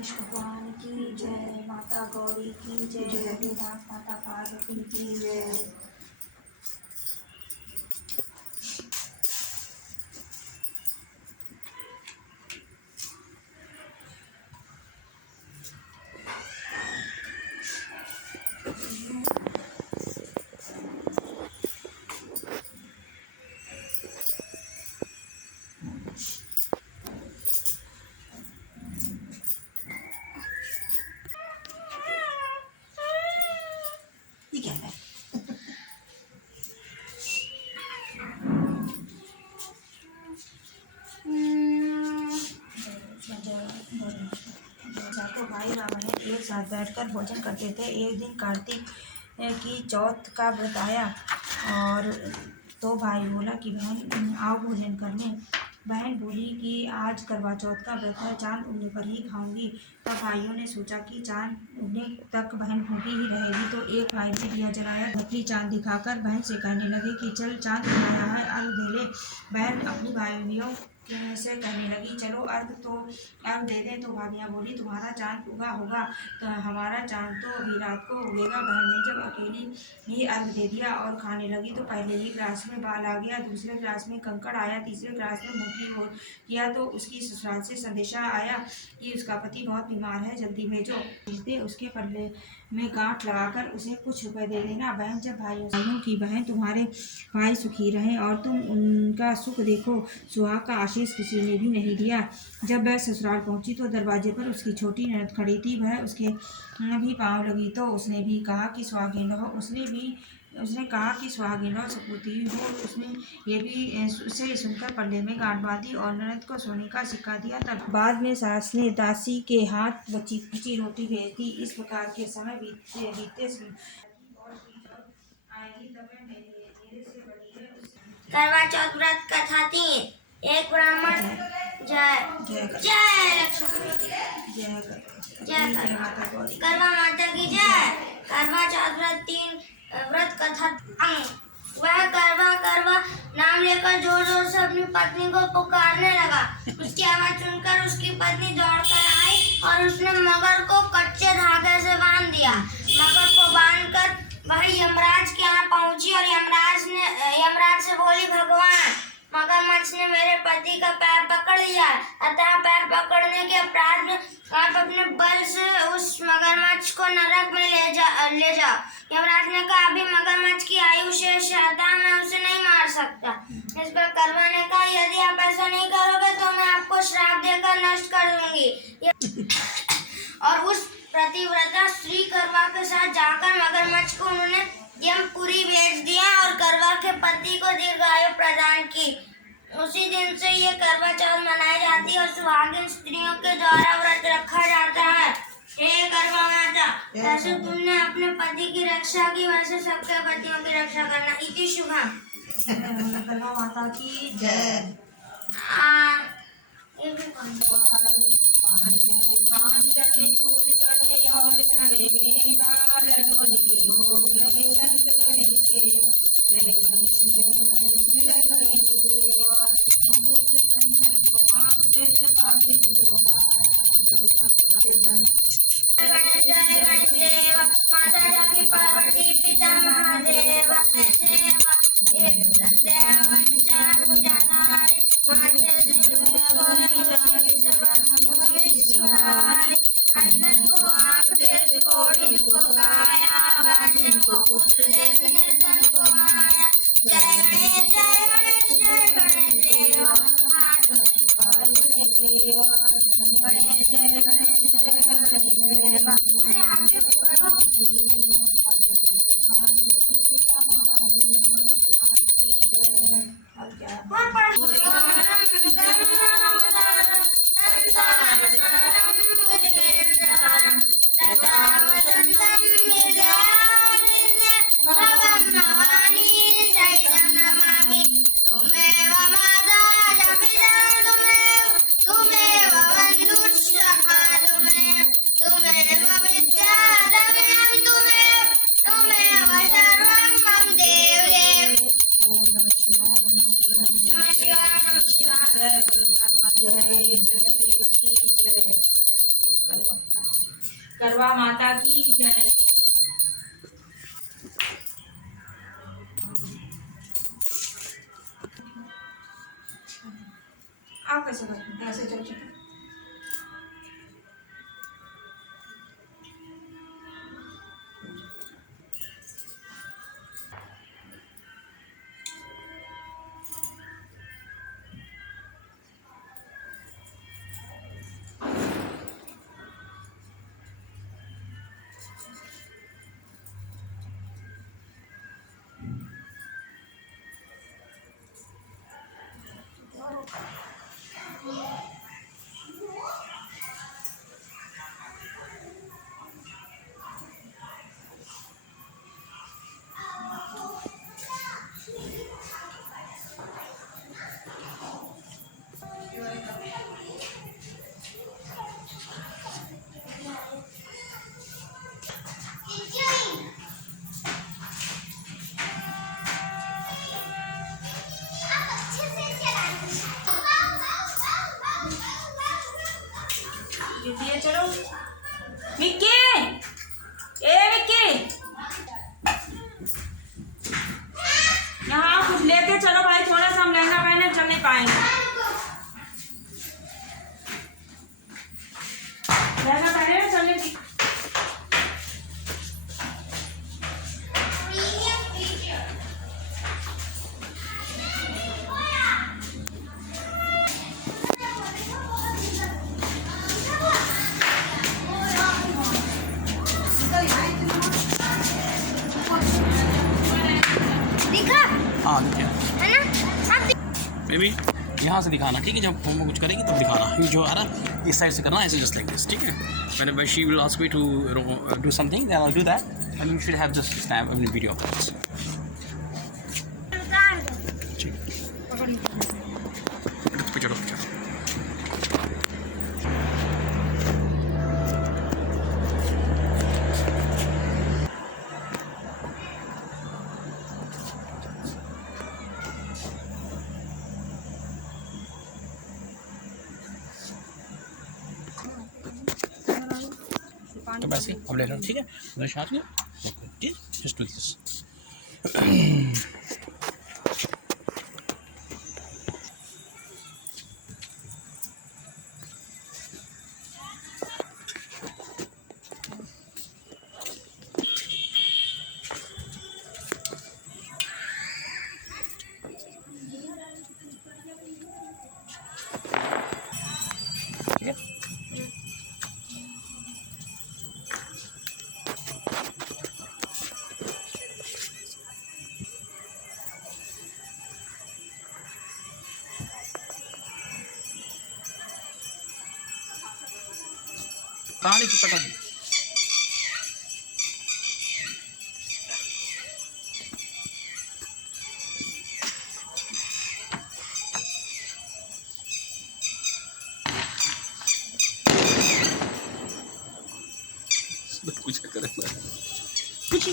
गणेश भगवान की जय, माता गौरी की जय, भोलेनाथ माता पार्वती की जय। ये क्या है? तो भाई रावण एक साथ बैठकर भोजन करते थे। एक दिन कार्तिक की चौथ का व्रत आया और तो भाई बोला कि बहन आओ भोजन करने। बहन बोली कि आज करवा चौथ का व्रत है, चांद उगने पर ही खाऊंगी। तब भाइयों ने सोचा कि चांद उगने तक बहन भूखी ही रहेगी, तो एक भाई ने दिया जलाया। धरती चांद दिखाकर बहन से कहने लगे कि चल चांद आया है, अर्घ दे ले। बहन अपनी भाइयों से कहने लगी चलो अर्घ दे दें। तो भाभियाँ बोली तुम्हारा चांद उगा होगा, तो हमारा चांद तो अभी रात को उगेगा। बहन ने जब अकेली ही अर्घ दे दिया और खाने लगी तो पहले ही गिलास में बाल आ गया, दूसरे गिलास में कंकड़ आया, तीसरे गिलास में मुँह हो किया। तो उसकी ससुराल से संदेशा आया कि उसका पति बहुत बीमार है, जल्दी भेजो। उसके पल्ले में गांठ लगाकर उसे कुछ रुपए दे देना। बहन जब भाइयों की बहन तुम्हारे भाई सुखी रहें और तुम उनका सुख देखो। सुहाग का आशीष किसी ने भी नहीं दिया। जब वह ससुराल पहुंची तो दरवाजे पर उसकी छोटी ननद खड़ी थी। वह उसके भी पाँव लगी तो उसने भी कहा कि सुहागिन रहो। उसने कहा कि सुहागिन रहो, सपूती हो। उसने ये भी उसे सुनकर पल्ले में गांठ बांधी और ननद को सोने का सिक्का दिया। तब बाद में सास ने दासी के हाथ बची रोटी भेज दी। इस प्रकार के समय बीतते करवा चौथ व्रत कथा 3। एक ब्राह्मण जय करवा माता की जय। करवा चौथ व्रत 3 व्रत कथा। वह करवा नाम लेकर जोर जोर से अपनी पत्नी को पुकारने लगा। उसकी आवाज सुनकर उसकी पत्नी दौड़कर आई और उसने मगर को कच्चे धागे से बांध दिया। मगर को बांधकर वह यमराज के यहाँ पहुंची और यमराज से बोली भगवान, मगरमच्छ ने मेरे पति का पैर पकड़ लिया, अतः पैर पकड़ने के अपराध में आप अपने बल से उस मगरमच्छ को नरक में ले जाओ। यमराज ने कहा अभी मगरमच्छ की आयु शेष है, अतः मैं उसे नहीं मार सकता। इस पर करवा ने कहा यदि आप ऐसा नहीं करोगे तो मैं आपको श्राप देकर नष्ट कर दूंगी। और उस प्रतिव्रता स्त्री करवा के साथ जाकर मगरमच्छ को उन्होंने यमपुरी भेज दिया और करवा के पति को दीर्घायु प्रदान की। उसी दिन से ये करवा चौथ मनाई जाती है और सुहागिन स्त्रियों के द्वारा व्रत रखा जाता है। हे करवा माता, जैसे तुमने अपने पति की रक्षा की वैसे सबके पतियों की रक्षा करना। इति शुभम। करवा माता की जय। माता जाकी पार्वती पिता महादेव अंदर को आँख देश घोड़ी को गाया, बाजन को पुत्र देश निर्धन को माया। जय गणेश जय गणेश जय गणेश देव, हाथ गणेश देव, गणेश जय गणेश जय गणेश देव। अरे आगे बढ़ो। करवा माता की जय। आप कैसे करते हैं? ऐसे चल चल। चलो मिक्की, ए मिक्की, यहाँ कुछ लेके चलो भाई, थोड़ा सा हम लहंगा पहने चल नहीं पाएंगे। लहंगा पहने चलने की। हाँ देखिए है ना? बेबी यहाँ से दिखाना, ठीक है? जब हम कुछ करेंगे तब दिखाना। ये जो आ रहा इस साइड से करना, ऐसे जस्ट लाइक दिस, ठीक है? Whenever she will ask me to do something, then I'll do that, and you should have just snap a video of this. ठीक। Picture picture. तो वैसे अब ले लो, ठीक है? मेरे साथ में ठीक, जस्ट डू दिस। ठीक है? कहानी चुप कर। पूछा करे कुछ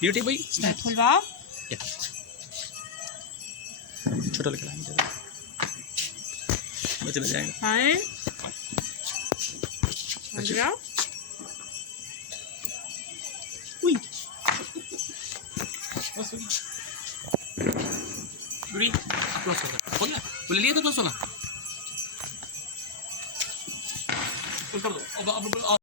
ब्यूटी भाई खुलवाओ। छोटा लग रहा है, चला जाएगा। हाँ अच्छा। Yuri, close होगा। बोल ना, बोले लिए तो close होगा। कर दो। अब